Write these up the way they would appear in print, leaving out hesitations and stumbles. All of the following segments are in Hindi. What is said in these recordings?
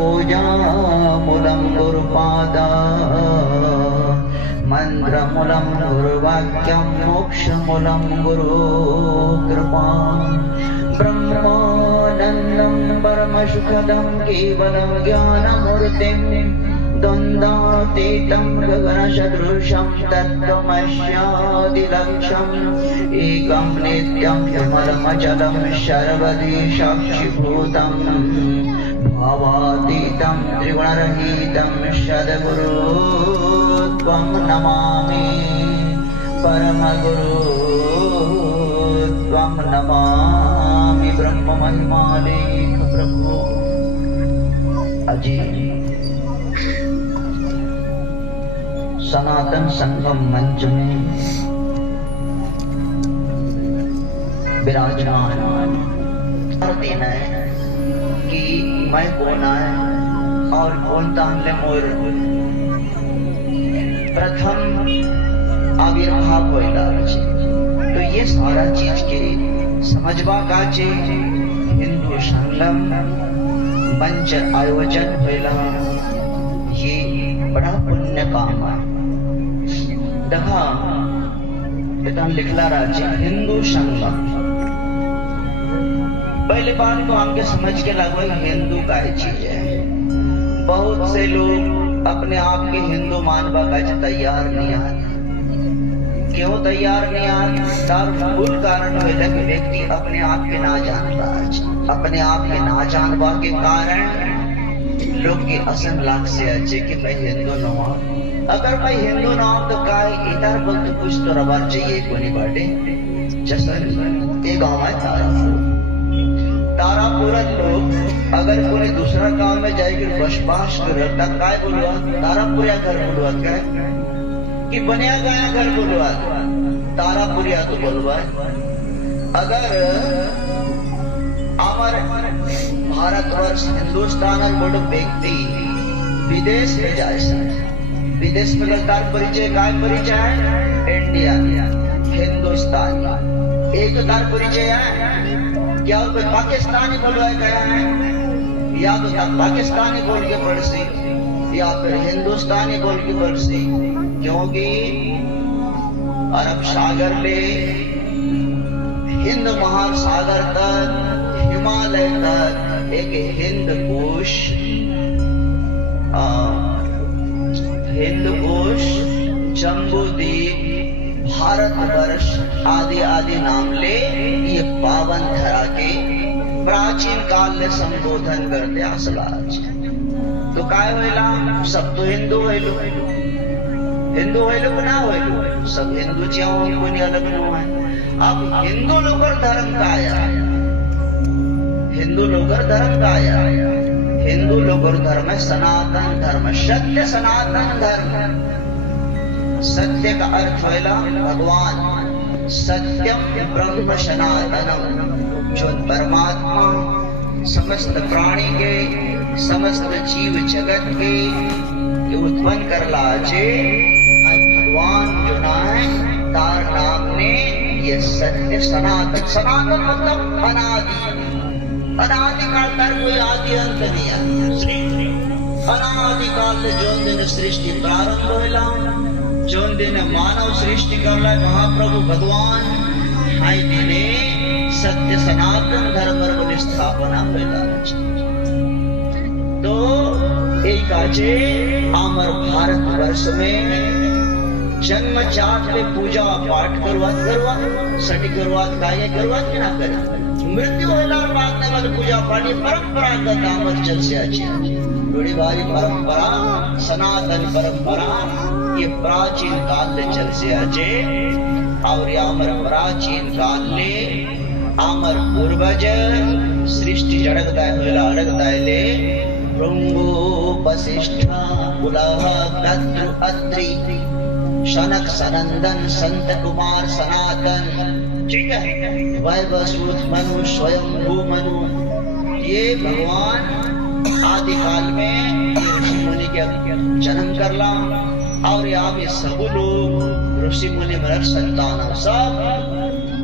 पूजामूलं गुरुपादा मन्त्रमूलं गुरुवाक्यं मोक्षमूलं गुरुकृपा ब्रह्मानन्दं परमसुखदं केवलं ज्ञानमूर्तिं द्वन्द्वातीतं गगनसदृशं तत्त्वमस्यादिलक्ष्यम् एकं नित्यं विमलमचलं सर्वदि साक्षिभूतं भावातीतं त्रिगुणरहितं सद्गुरु त्वं नमामि परमगुरु त्वं नमामि ब्रह्ममहिमालेख प्रभु। अजी सनातन संगम मंच में विराजमान देना है कि मैं कौन है और कौन तांले मोर प्रथम आविर्भाव होइला छे। तो ये सारा चीज के समझवा काचे हिंदू संगम मंच आयोजन होइला ये बड़ा पुण्य काम है। देखा इतना लिखला राजे हिंदू संगम। पहले बात तो हमके समझ के लगा हिंदू का चीज है। बहुत से लोग अपने आप के हिंदू मानवा का तैयार नहीं आते। क्यों तैयार नहीं आते? तार मूल कारण है कि व्यक्ति अपने आप के ना जानता है। अपने आप के ना जानवा के कारण लोग के असम लाख से अच्छे कि मैं हिंदू न हूं। अगर मैं हिंदू ना हूं तो काय इधर वक्त कुछ तो रवाज चाहिए कोई बाटे। जैसे ये गांव है तारापुर लोग अगर कोई दूसरा गांव में जाएगी बसबास करता काय बोलवा तारापुरिया घर बोलवा क्या कि बनिया गया घर बोलवा तारापुरिया तो बोलवा। अगर हमारे भारतवर्ष हिंदुस्तान बोलो व्यक्ति विदेश में जाए विदेश में तार परिचय काय परिचय है इंडिया हिंदुस्तान एक तार परिचय है। क्या कोई पाकिस्तानी बोलवाया गया है या तो पाकिस्तानी बोल के पड़सी या फिर हिंदुस्तानी बोल के पड़सी। क्योंकि अरब सागर ले हिंद महासागर तक हिमालय तक एक हिंद कोश जम्बूद्वीप भारतवर्ष आदि आदि नाम ले ये पावन धरा के प्राचीन काल में संबोधन करते असलाज। तो काय होइला सब तो हिंदू होइलो ना होइलो सब हिंदू चाहो कोई अलग न है। अब हिंदू लोगर धर्म का आया हिंदू लोगर धर्म है सनातन धर्म सत्य सनातन धर्म। सत्य का अर्थ होइला भगवान सत्यम ब्रह्म सनातनम जो परमात्मा समस्त प्राणी के समस्त जीव जगत के उत्पन्न करला छे भगवान जो ना है तार नाम ने ये सत्य सनातन सनातन मतलब अनादि काल तार कोई आदि अंत नहीं है। अनादि काल से जो दिन सृष्टि प्रारंभ होइला जो दिन मानव सृष्टि करला महाप्रभु भगवान हाई दिने सत्य सनातन धर्म की स्थापना होइला। तो एक आजे आमर भारत वर्ष में जन्म जात पे पूजा पाठ करवा शुरुआत कार्य करवा के ना करे मृत्यु होइला बाद में वाली पूजा पाठ परंपरागत आमर चल से अच्छी बड़ी भारी परंपरा सनातन परंपरा ये प्राचीन काल से चल से अच्छे। और आमर प्राचीन काल ले आमर पूर्वज सृष्टि जड़कदाय होइला अड़कदाय ले भृंगु वशिष्ठ पुलह क्रतु अत्रि शनक सनंदन संत कुमार सनातन ठीक है वैवस्वत मनु स्वयं मनु ये भगवान आदि काल में ऋषि मुनि के जन्म करला। और यहाँ पे सब लोग ऋषि मुनि मर संतान सब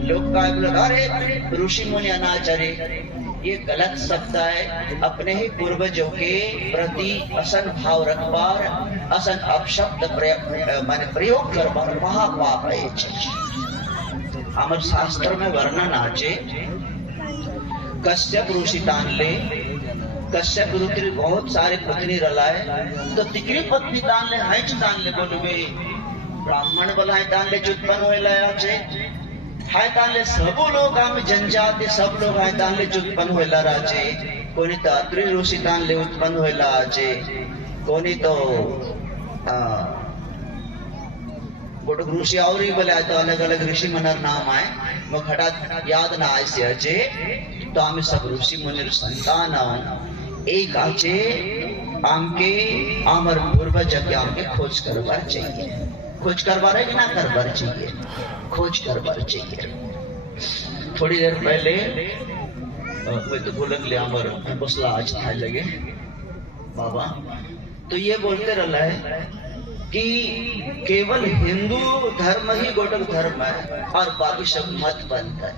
लोग का अरे ऋषि मुनि अनाचार्य ये गलत शब्द है। अपने ही पूर्वजों के प्रति असन भाव रखबार, असन अपशब्द माने प्रयोग करबार महापाप है ये चीज। हमारे शास्त्र में वर्णन आचे कश्यप ऋषि तानले, कश्यप ऋषि बहुत सारे पत्नी रलाए, तो तिकरी पत्नी तानले हैच तानले बोलबे ब्राह्मण बलाय तानले उत्पन्न होएला आचे, हाय तानले सब लोग आम जनजाति सब लोग हाय तानले उत्पन्न होएला राचे, कोनी तो अत्रि ऋषि तानले उत्पन्न होएला आचे, कोनी तो गोट ऋषि और ही बोले तो अलग अलग ऋषि मनर नाम आए, मग हठात याद ना आए से अचे, तो आम्ही सब ऋषि मुनिर संतान एक आचे आमके आमर पूर्वज के आमके खोज करवा चाहिए। खोज करवा रहे कि ना करवा चाहिए? खोज करवा चाहिए। थोड़ी देर पहले मैं तो बोलक ले आमर बसला आज था लगे बाबा, तो ये बोलते रहा है कि केवल हिंदू धर्म ही गोटक धर्म है और बाकी सब मत बनता है।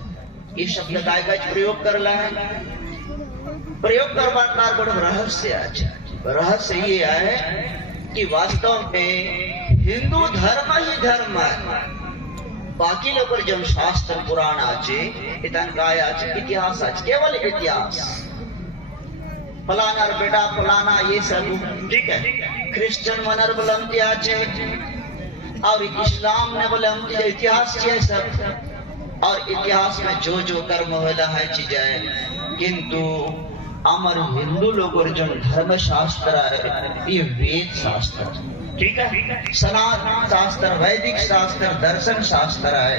ये शब्द काय का प्रयोग कर रहा है, प्रयोग करवाना बड़ा रहस्य आज। रहस्य ये है कि वास्तव में हिंदू धर्म ही धर्म है, बाकी लोग जो शास्त्र पुराण आचे इतन काय आचे इतिहास आचे, केवल इतिहास फलाना बेटा फलाना ये सब ठीक है। क्रिश्चियन मनर बोलते आचे और इस्लाम ने बोले इतिहास है सब, और इतिहास में जो जो कर्म होला है चीजें, किंतु अमर हिंदू लोगों जो धर्म शास्त्र है ये वेद शास्त्र ठीक है, सनातन शास्त्र, वैदिक शास्त्र, दर्शन शास्त्र है।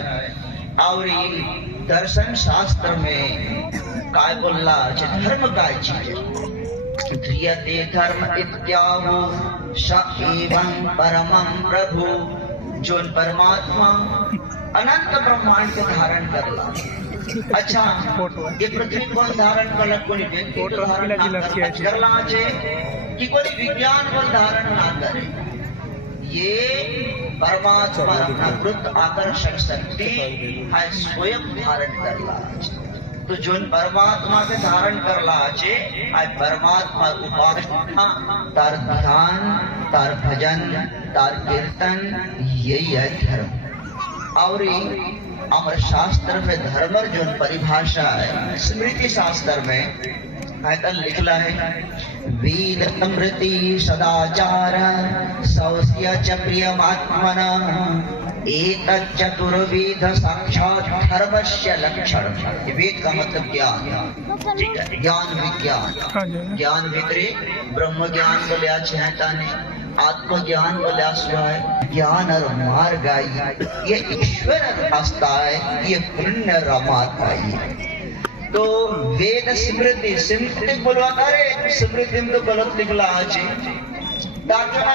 और ये दर्शन शास्त्र में काय बोलला धर्म काय चीज ध्रियते धर्म इत्याहु स एवं परमं प्रभु, जो परमात्मा अनंत ब्रह्मांड के धारण करला। अच्छा ये पृथ्वी कौन धारण करला? कोई व्यक्ति तो धारण करला है कि कोई विज्ञान को धारण ना करे, ये परमात्मा अपना वृत्त आकर्षण शक्ति है स्वयं धारण करला। तो जो परमात्मा के धारण करला है आज परमात्मा उपासना, तार ध्यान, तार भजन, तार कीर्तन, यही है धर्म। और अमर शास्त्र में धर्म जो परिभाषा है स्मृति शास्त्र में आयतन लिखला है वीर स्मृति सदाचार सौस्य च प्रियमात्मना एतत् चतुर्विध साक्षात धर्मस्य लक्षण। वेद का मतलब ज्ञान, ठीक है, ज्ञान विज्ञान। ज्ञान भीतरे ब्रह्म ज्ञान बोले ने, आत्मज्ञान बोले है, ज्ञान और मार्ग आई ये ईश्वर हस्ता है, ये पुण्य रमाता है। तो वेद स्मृति स्मृति बोलवाता रे, स्मृति में तो गलत लिखला है,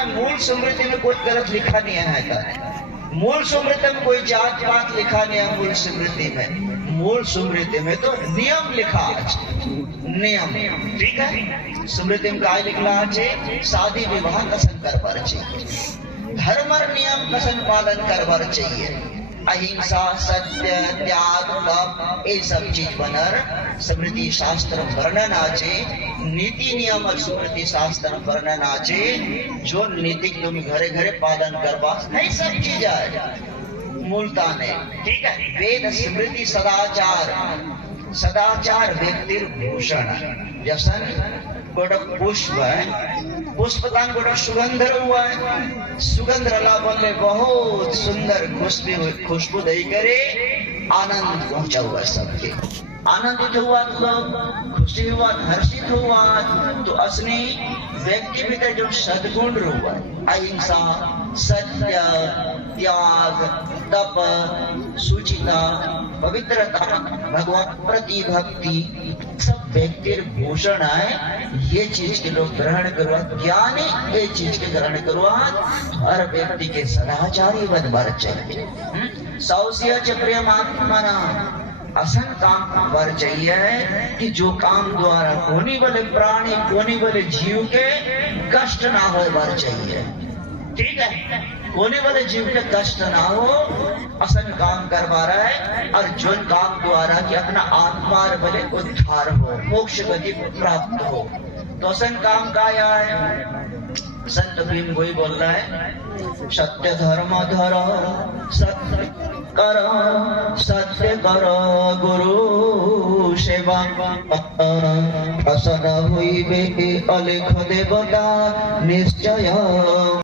मूल स्मृति में कोई गलत लिखा नहीं है। मूल स्मृति में कोई जात पात लिखा नहीं है। मूल स्मृति में, मूल स्मृति में तो नियम लिखा है, नियम ठीक है। स्मृति में काय लिखला है? शादी विवाह कसन करवार चाहिए, धर्म और नियम कसन पालन करवार चाहिए, अहिंसा सत्य त्याग तप ये सब चीज बनर स्मृति शास्त्र वर्णन आचे। नीति नियम और स्मृति शास्त्र वर्णन आचे, जो नीति तुम घरे घरे पालन करवा नहीं सब चीज है मूलता ने, ठीक है। वेद स्मृति सदाचार, सदाचार व्यक्ति भूषण, व्यसन गोड़ पुष्प है, पुष्पदान गोड़ सुगंध हुआ है, सुगंध रला बोले बहुत सुंदर खुशबू दे करे आनंद पहुंचा हुआ सबके, आनंदित हुआ लोग, खुशी हुआ, हर्षित हुआ। तो असली व्यक्ति भीतर जो सद्गुण हुआ, अहिंसा, सत्य, त्याग, तप, शुचिता, पवित्रता, भगवान प्रति भक्ति सब व्यक्ति भूषण है। ये चीज के लोग ग्रहण करवा, ज्ञानी ये चीज के ग्रहण करवा, हर व्यक्ति के सदाचारी बनवार चाहिए। सौस्य च प्रियमात्मना, असन काम पर चाहिए कि जो काम द्वारा कोनी वाले प्राणी, कोनी वाले जीव के कष्ट ना हो बार चाहिए, ठीक है। कोने वाले जीव के कष्ट ना हो, असन काम करवा रहा है और जो काम द्वारा कि अपना आत्मा बले उद्धार हो, मोक्ष गति प्राप्त हो। तो असन काम का है? संत भीम वही बोल रहा है, सत्य धर्म धर सत्य कर, सत्य कर गुरु सेवा, प्रसन्न हुई अलेख देवता निश्चय।